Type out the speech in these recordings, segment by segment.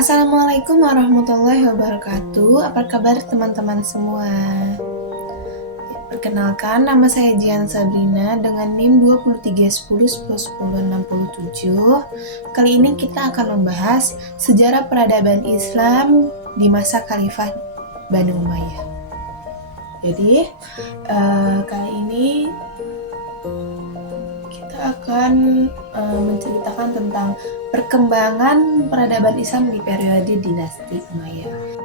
Assalamualaikum warahmatullahi wabarakatuh. Apa kabar teman-teman semua? Perkenalkan, nama saya Jian Sabrina dengan NIM 23101067. Kali ini kita akan membahas sejarah peradaban Islam di masa Khalifah Bani Umayyah. Jadi, kali ini kita akan menceritakan tentang perkembangan peradaban Islam di periode dinasti Umayyah.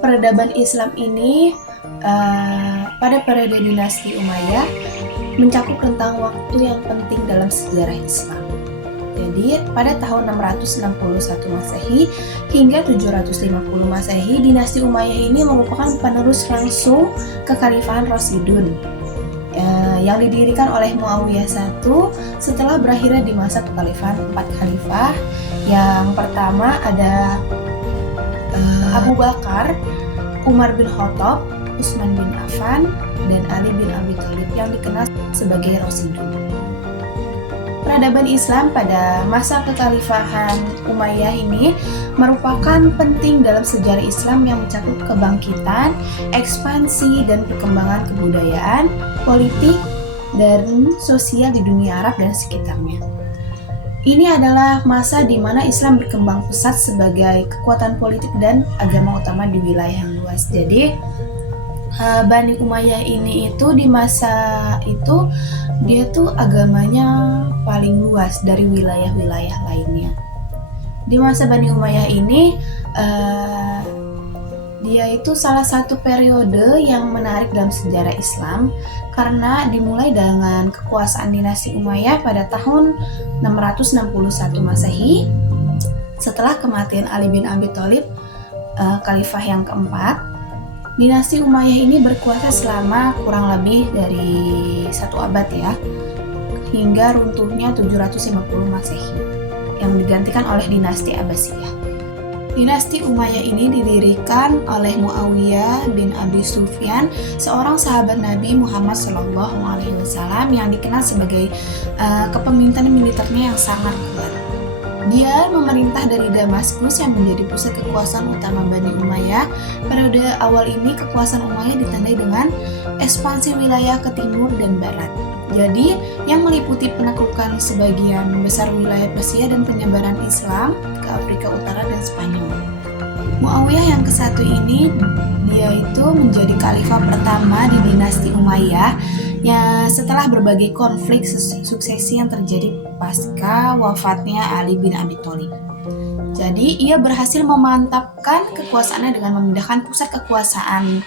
Peradaban Islam ini pada periode dinasti Umayyah mencakup rentang waktu yang penting dalam sejarah Islam. Jadi, pada tahun 661 Masehi hingga 750 Masehi, dinasti Umayyah ini merupakan penerus langsung kekhalifahan Rasyidun yang didirikan oleh Muawiyah I setelah berakhirnya di masa kekhalifahan 4 khalifah. Yang pertama ada Abu Bakar, Umar bin Khattab, Utsman bin Affan, dan Ali bin Abi Thalib yang dikenal sebagai Rasyidun. Peradaban Islam pada masa kekhalifahan Umayyah ini merupakan penting dalam sejarah Islam yang mencakup kebangkitan, ekspansi, dan perkembangan kebudayaan, politik, dan sosial di dunia Arab dan sekitarnya. Ini adalah masa di mana Islam berkembang pesat sebagai kekuatan politik dan agama utama di wilayah yang luas. Jadi, Bani Umayyah ini itu di masa itu dia tuh agamanya paling luas dari wilayah-wilayah lainnya. Di masa Bani Umayyah ini dia itu salah satu periode yang menarik dalam sejarah Islam karena dimulai dengan kekuasaan dinasti Umayyah pada tahun 661 Masehi setelah kematian Ali bin Abi Thalib, khalifah yang keempat. Dinasti Umayyah ini berkuasa selama kurang lebih dari 1 abad ya, hingga runtuhnya 750 Masehi yang digantikan oleh dinasti Abbasiyah. Dinasti Umayyah ini didirikan oleh Muawiyah bin Abi Sufyan, seorang sahabat Nabi Muhammad SAW yang dikenal sebagai kepemimpinan militernya yang sangat kuat. Dia memerintah dari Damaskus yang menjadi pusat kekuasaan utama Bani Umayyah. Periode awal ini kekuasaan Umayyah ditandai dengan ekspansi wilayah ke timur dan barat. Jadi, yang meliputi penaklukan sebagian besar wilayah Persia dan penyebaran Islam ke Afrika Utara dan Spanyol. Muawiyah yang ke-1 ini, dia itu menjadi khalifah pertama di dinasti Umayyah ya setelah berbagai konflik suksesi yang terjadi pasca wafatnya Ali bin Abi Thalib. Jadi, ia berhasil memantapkan kekuasaannya dengan memindahkan pusat kekuasaan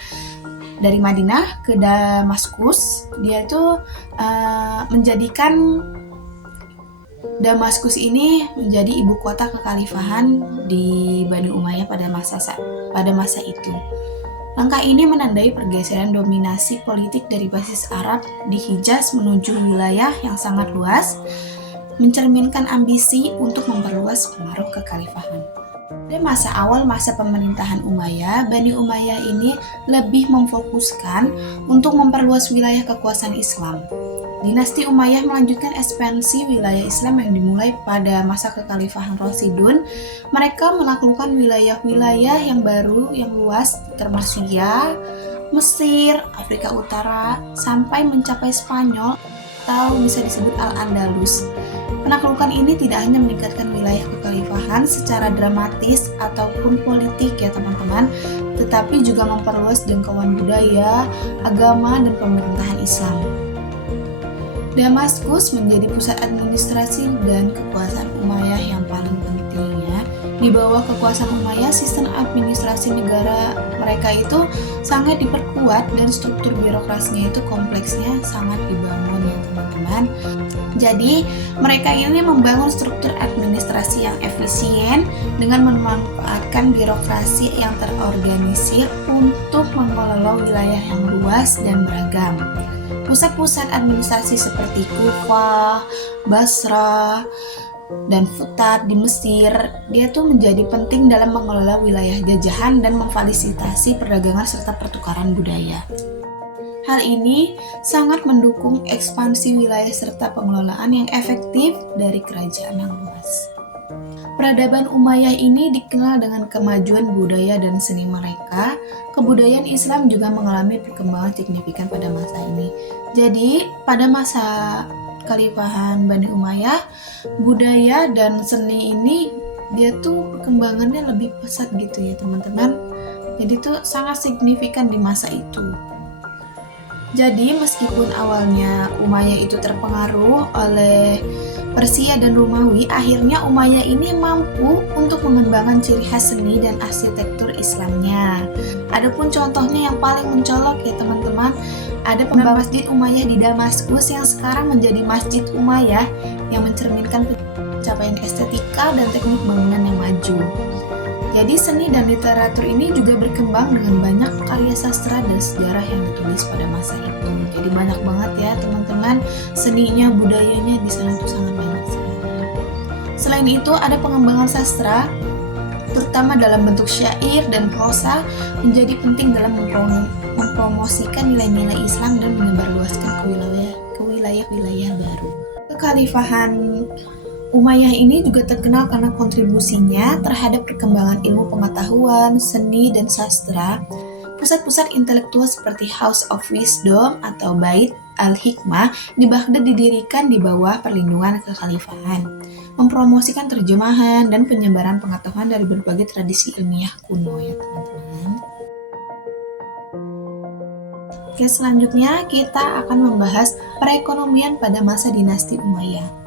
dari Madinah ke Damaskus. Dia itu menjadikan Damaskus ini menjadi ibu kota kekhalifahan di Bani Umayyah pada masa itu. Langkah ini menandai pergeseran dominasi politik dari basis Arab di Hijaz menuju wilayah yang sangat luas, mencerminkan ambisi untuk memperluas pengaruh kekhalifahan. Pada masa pemerintahan Umayyah, Bani Umayyah ini lebih memfokuskan untuk memperluas wilayah kekuasaan Islam. Dinasti Umayyah melanjutkan ekspansi wilayah Islam yang dimulai pada masa kekhalifahan Rasyidun. Mereka menaklukkan wilayah-wilayah yang baru yang luas termasuk Mesir, Afrika Utara, sampai mencapai Spanyol atau bisa disebut Al-Andalus. Penaklukan ini tidak hanya meningkatkan wilayah kekhalifahan secara dramatis ataupun politik ya teman-teman, tetapi juga memperluas jangkauan budaya, agama, dan pemerintahan Islam. Damaskus menjadi pusat administrasi dan kekuasaan Umayyah yang paling penting ya. Di bawah kekuasaan Umayyah, sistem administrasi negara mereka itu sangat diperkuat dan struktur birokrasinya itu kompleksnya sangat dibangun ya teman-teman. Jadi mereka ini membangun struktur administrasi yang efisien dengan memanfaatkan birokrasi yang terorganisir untuk mengelola wilayah yang luas dan beragam. Pusat-pusat administrasi seperti Kufah, Basra, dan Futat di Mesir, dia tuh menjadi penting dalam mengelola wilayah jajahan dan memfasilitasi perdagangan serta pertukaran budaya. Hal ini sangat mendukung ekspansi wilayah serta pengelolaan yang efektif dari kerajaan yang luas. Peradaban Umayyah ini dikenal dengan kemajuan budaya dan seni mereka. Kebudayaan Islam juga mengalami perkembangan signifikan pada masa ini. Jadi, pada masa Khalifahan Bani Umayyah, budaya dan seni ini dia tuh perkembangannya lebih pesat gitu ya teman-teman. Jadi tuh sangat signifikan di masa itu. Jadi meskipun awalnya Umayyah itu terpengaruh oleh Persia dan Romawi, akhirnya Umayyah ini mampu untuk mengembangkan ciri khas seni dan arsitektur Islamnya. Adapun contohnya yang paling mencolok ya teman-teman, ada pembangunan Masjid Umayyah di Damaskus yang sekarang menjadi Masjid Umayyah yang mencerminkan pencapaian estetika dan teknik bangunan yang maju. Jadi seni dan literatur ini juga berkembang dengan banyak karya sastra dan sejarah yang ditulis pada masa itu. Jadi banyak banget ya teman-teman, seninya, budayanya di sana tuh sangat banyak sekali. Selain itu ada pengembangan sastra, terutama dalam bentuk syair dan prosa, menjadi penting dalam mempromosikan nilai-nilai Islam dan menyebarluaskan ke wilayah-wilayah baru. Kekhalifahan Umayyah ini juga terkenal karena kontribusinya terhadap perkembangan ilmu pengetahuan, seni, dan sastra. Pusat-pusat intelektual seperti House of Wisdom atau Bait al-Hikmah di Baghdad didirikan di bawah perlindungan kekhalifahan, mempromosikan terjemahan dan penyebaran pengetahuan dari berbagai tradisi ilmiah kuno ya teman-teman. Oke, selanjutnya kita akan membahas perekonomian pada masa dinasti Umayyah.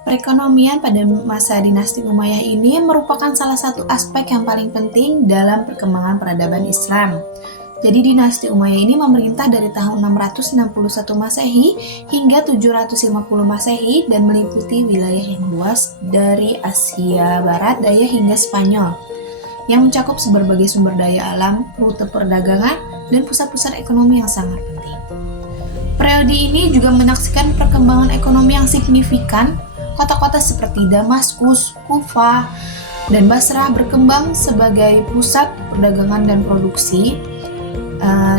Perekonomian pada masa dinasti Umayyah ini merupakan salah satu aspek yang paling penting dalam perkembangan peradaban Islam. Jadi dinasti Umayyah ini memerintah dari tahun 661 Masehi hingga 750 Masehi dan meliputi wilayah yang luas dari Asia Barat Daya hingga Spanyol, yang mencakup berbagai sumber daya alam, rute perdagangan, dan pusat-pusat ekonomi yang sangat penting. Periode ini juga menyaksikan perkembangan ekonomi yang signifikan. Kota-kota seperti Damaskus, Kufah, dan Basrah berkembang sebagai pusat perdagangan dan produksi,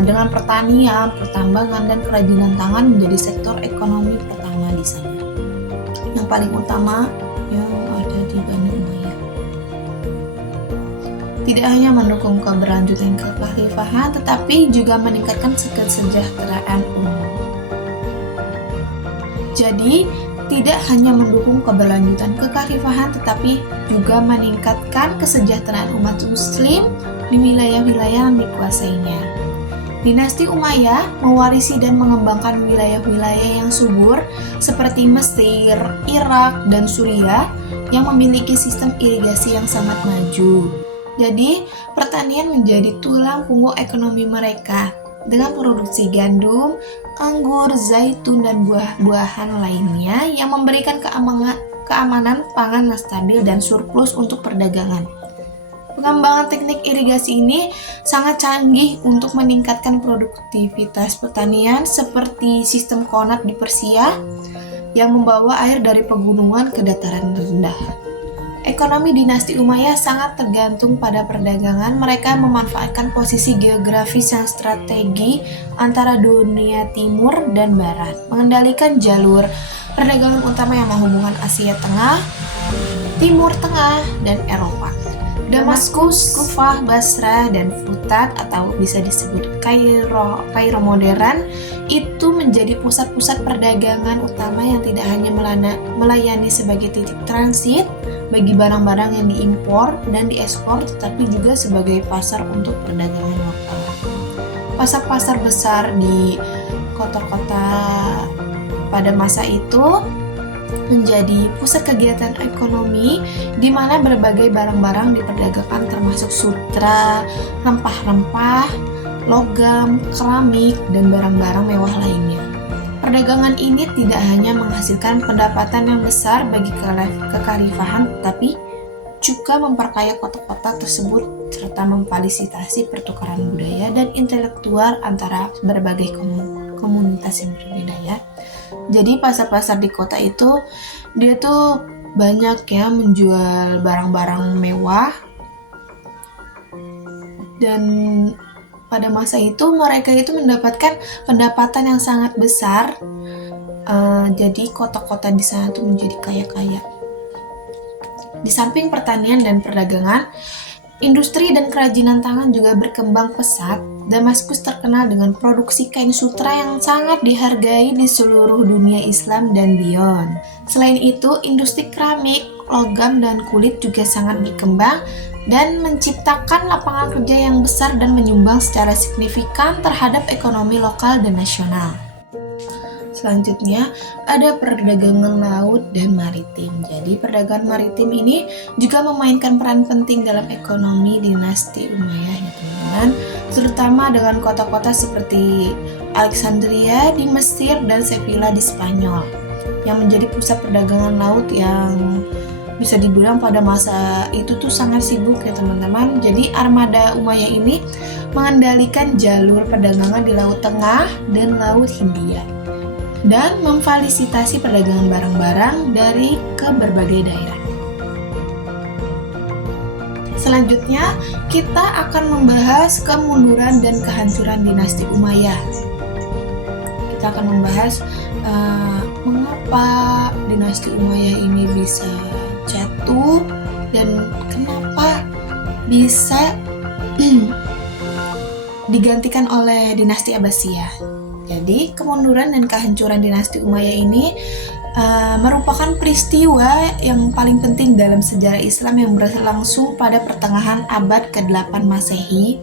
dengan pertanian, pertambangan, dan kerajinan tangan menjadi sektor ekonomi pertama di sana. Yang paling utama yang ada di Bani Umayyah. Tidak hanya mendukung keberlanjutan kekhalifahan, tetapi juga meningkatkan kesejahteraan umum. Jadi, tidak hanya mendukung keberlanjutan kekhalifahan, tetapi juga meningkatkan kesejahteraan umat muslim di wilayah-wilayah yang dikuasainya. Dinasti Umayyah mewarisi dan mengembangkan wilayah-wilayah yang subur seperti Mesir, Irak, dan Suriah yang memiliki sistem irigasi yang sangat maju. Jadi, pertanian menjadi tulang punggung ekonomi mereka dengan produksi gandum, anggur, zaitun, dan buah-buahan lainnya yang memberikan keamanan pangan yang stabil dan surplus untuk perdagangan. Pengembangan teknik irigasi ini sangat canggih untuk meningkatkan produktivitas pertanian seperti sistem Qonat di Persia yang membawa air dari pegunungan ke dataran rendah. Ekonomi dinasti Umayyah sangat tergantung pada perdagangan. Mereka memanfaatkan posisi geografis yang strategi antara dunia timur dan barat, mengendalikan jalur perdagangan utama yang menghubungkan Asia Tengah, Timur Tengah, dan Eropa. Damaskus, Kufah, Basrah, dan Futat atau bisa disebut Kairo modern itu menjadi pusat-pusat perdagangan utama yang tidak hanya melayani sebagai titik transit bagi barang-barang yang diimpor dan diekspor, tetapi juga sebagai pasar untuk perdagangan lokal. Pasar-pasar besar di kota-kota pada masa itu menjadi pusat kegiatan ekonomi di mana berbagai barang-barang diperdagangkan termasuk sutra, rempah-rempah, logam, keramik, dan barang-barang mewah lainnya. Perdagangan ini tidak hanya menghasilkan pendapatan yang besar bagi kekhalifahan, tetapi juga memperkaya kota-kota tersebut serta memfasilitasi pertukaran budaya dan intelektual antara berbagai komunitas yang berbeda ya. Jadi pasar-pasar di kota itu dia tuh banyak ya menjual barang-barang mewah, dan pada masa itu mereka itu mendapatkan pendapatan yang sangat besar. Jadi kota-kota di sana tuh menjadi kaya-kaya. Di samping pertanian dan perdagangan, industri dan kerajinan tangan juga berkembang pesat. Damaskus terkenal dengan produksi kain sutra yang sangat dihargai di seluruh dunia Islam dan beyond. Selain itu, industri keramik, logam, dan kulit juga sangat berkembang dan menciptakan lapangan kerja yang besar dan menyumbang secara signifikan terhadap ekonomi lokal dan nasional. Selanjutnya ada perdagangan laut dan maritim. Jadi perdagangan maritim ini juga memainkan peran penting dalam ekonomi dinasti Umayyah ya teman-teman, terutama dengan kota-kota seperti Alexandria di Mesir dan Sevilla di Spanyol yang menjadi pusat perdagangan laut yang bisa dibilang pada masa itu tuh sangat sibuk ya teman-teman. Jadi armada Umayyah ini mengendalikan jalur perdagangan di Laut Tengah dan Laut Hindia dan memfasilitasi perdagangan barang-barang dari ke berbagai daerah. Selanjutnya, kita akan membahas kemunduran dan kehancuran dinasti Umayyah. Kita akan membahas mengapa dinasti Umayyah ini bisa jatuh dan kenapa bisa digantikan oleh dinasti Abbasiyah. Jadi, kemunduran dan kehancuran dinasti Umayyah ini merupakan peristiwa yang paling penting dalam sejarah Islam yang berlangsung pada pertengahan abad ke-8 Masehi.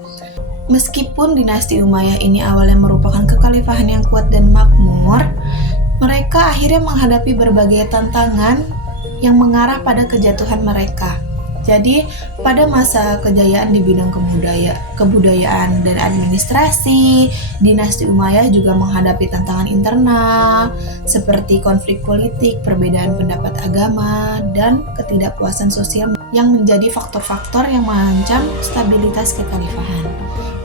Meskipun dinasti Umayyah ini awalnya merupakan kekhalifahan yang kuat dan makmur, mereka akhirnya menghadapi berbagai tantangan yang mengarah pada kejatuhan mereka. Jadi, pada masa kejayaan di bidang kebudayaan dan administrasi, dinasti Umayyah juga menghadapi tantangan internal seperti konflik politik, perbedaan pendapat agama, dan ketidakpuasan sosial yang menjadi faktor-faktor yang mengancam stabilitas kekhalifahan.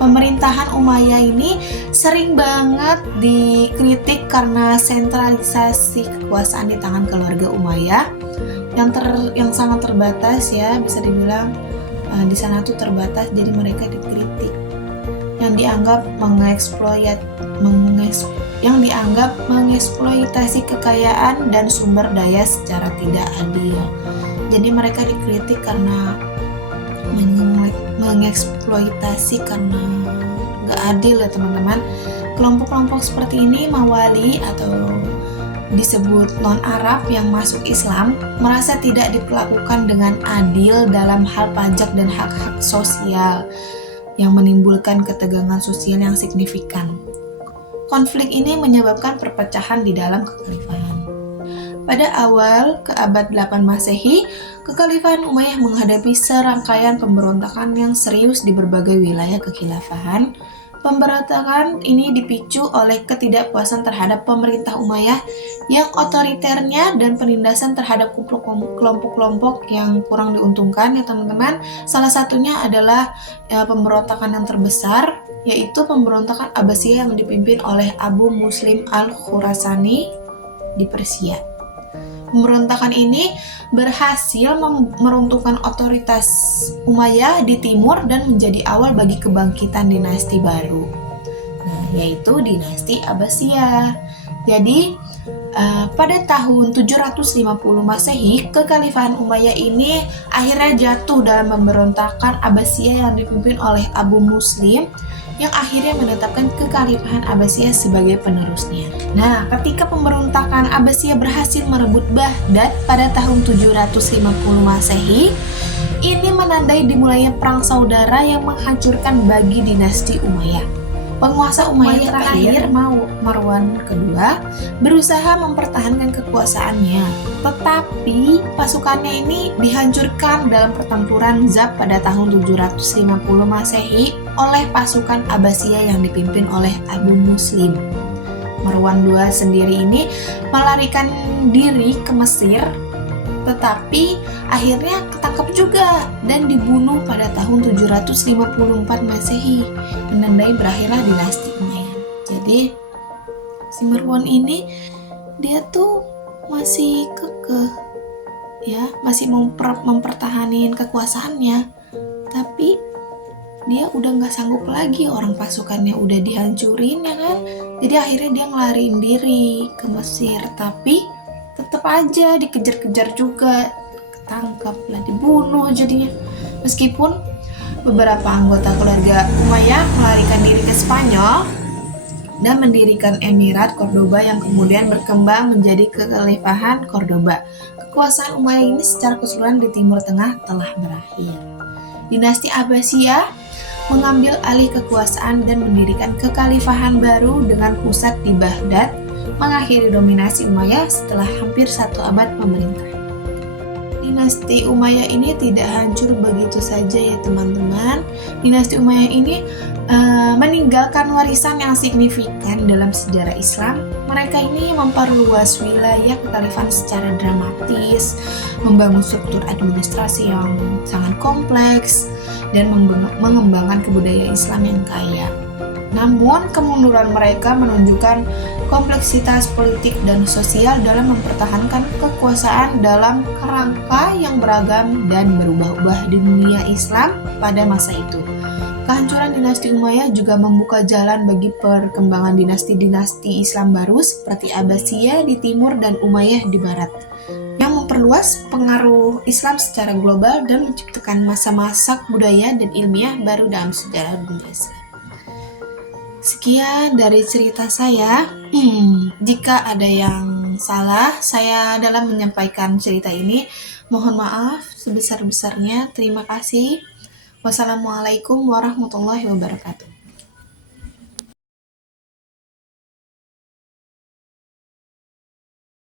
Pemerintahan Umayyah ini sering banget dikritik karena sentralisasi kekuasaan di tangan keluarga Umayyah yang sangat terbatas ya, bisa dibilang di sana tuh terbatas, jadi mereka dikritik yang dianggap mengeksploitasi kekayaan dan sumber daya secara tidak adil. Jadi mereka dikritik karena mengeksploitasi karena nggak adil ya teman-teman. Kelompok-kelompok seperti ini, Mawali atau disebut non-Arab yang masuk Islam, merasa tidak diperlakukan dengan adil dalam hal pajak dan hak-hak sosial yang menimbulkan ketegangan sosial yang signifikan. Konflik ini menyebabkan perpecahan di dalam kekhalifahan. Pada awal ke abad 8 Masehi, kekhalifahan Umayyah menghadapi serangkaian pemberontakan yang serius di berbagai wilayah kekhilafahan. Pemberontakan ini dipicu oleh ketidakpuasan terhadap pemerintah Umayyah yang otoriternya dan penindasan terhadap kelompok-kelompok yang kurang diuntungkan ya teman-teman. Salah satunya adalah pemberontakan yang terbesar, yaitu pemberontakan Abbasiyah yang dipimpin oleh Abu Muslim al-Khurasani di Persia. Pemberontakan ini berhasil meruntuhkan otoritas Umayyah di timur dan menjadi awal bagi kebangkitan dinasti baru, yaitu dinasti Abbasiyah. Jadi pada tahun 750 Masehi, kekhalifahan Umayyah ini akhirnya jatuh dalam pemberontakan Abbasiyah yang dipimpin oleh Abu Muslim yang akhirnya menetapkan kekhalifahan Abbasiyah sebagai penerusnya. Nah, ketika pemberontakan Abbasiyah berhasil merebut Baghdad pada tahun 750 Masehi, ini menandai dimulainya perang saudara yang menghancurkan bagi dinasti Umayyah. Penguasa Umayyah terakhir, Marwan kedua, berusaha mempertahankan kekuasaannya, tetapi pasukannya ini dihancurkan dalam pertempuran Zab pada tahun 750 Masehi oleh pasukan Abbasiyah yang dipimpin oleh Abu Muslim. Marwan II sendiri ini melarikan diri ke Mesir, tetapi akhirnya ketangkap juga dan dibunuh pada tahun 754 Masehi, menandai berakhirlah dinasti Umayyah. Jadi si Marwan ini dia tuh masih kekeh ya masih mempertahanin kekuasaannya, tapi dia udah nggak sanggup lagi, orang pasukannya udah dihancurin ya kan. Jadi akhirnya dia ngelariin diri ke Mesir, tapi tetap aja dikejar-kejar juga, ketangkap lah, dibunuh jadinya. Meskipun beberapa anggota keluarga Umayyah melarikan diri ke Spanyol dan mendirikan Emirat Cordoba yang kemudian berkembang menjadi Kekhalifahan Cordoba. Kekuasaan Umayyah ini secara keseluruhan di Timur Tengah telah berakhir. Dinasti Abbasiyah mengambil alih kekuasaan dan mendirikan kekhalifahan baru dengan pusat di Baghdad, mengakhiri dominasi Umayyah setelah hampir 1 abad pemerintah. Dinasti Umayyah ini tidak hancur begitu saja ya teman-teman. Dinasti Umayyah ini meninggalkan warisan yang signifikan dalam sejarah Islam. Mereka ini memperluas wilayah kekhalifahan secara dramatis, membangun struktur administrasi yang sangat kompleks, dan mengembangkan kebudayaan Islam yang kaya. Namun, kemunduran mereka menunjukkan kompleksitas politik dan sosial dalam mempertahankan kekuasaan dalam kerangka yang beragam dan berubah-ubah di dunia Islam pada masa itu. Kehancuran dinasti Umayyah juga membuka jalan bagi perkembangan dinasti-dinasti Islam baru seperti Abbasiyah di timur dan Umayyah di barat, yang memperluas pengaruh Islam secara global dan menciptakan masa-masa budaya dan ilmiah baru dalam sejarah dunia Islam. Sekian dari cerita saya. Jika ada yang salah saya dalam menyampaikan cerita ini, mohon maaf sebesar-besarnya. Terima kasih. Wassalamualaikum warahmatullahi wabarakatuh.